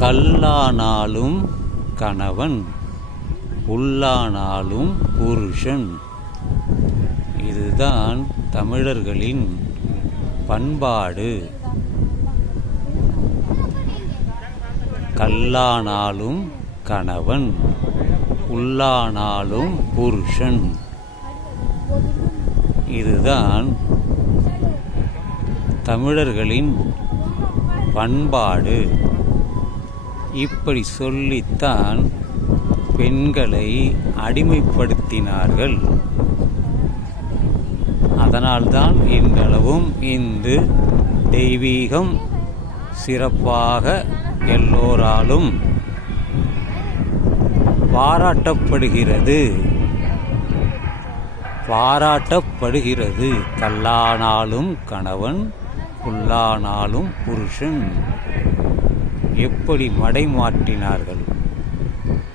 கல்லானாலும் கணவன் புல்லானாலும் புருஷன். இதுதான் தமிழர்களின் பண்பாடு. கல்லானாலும் கணவன் புல்லானாலும் புருஷன். இதுதான் தமிழர்களின் பண்பாடு. இப்படி சொல்லித்தான் பெண்களை அடிமைப்படுத்தினார்கள். அதனால்தான் இன்றளவும் இந்து தெய்வீகம் சிறப்பாக எல்லோராலும் பாராட்டப்படுகிறது. பாராட்டப்படுகிறது. கல்லானாலும் கணவன் புல்லானாலும் புருஷன். எப்படி மடை மாற்றினார்கள்?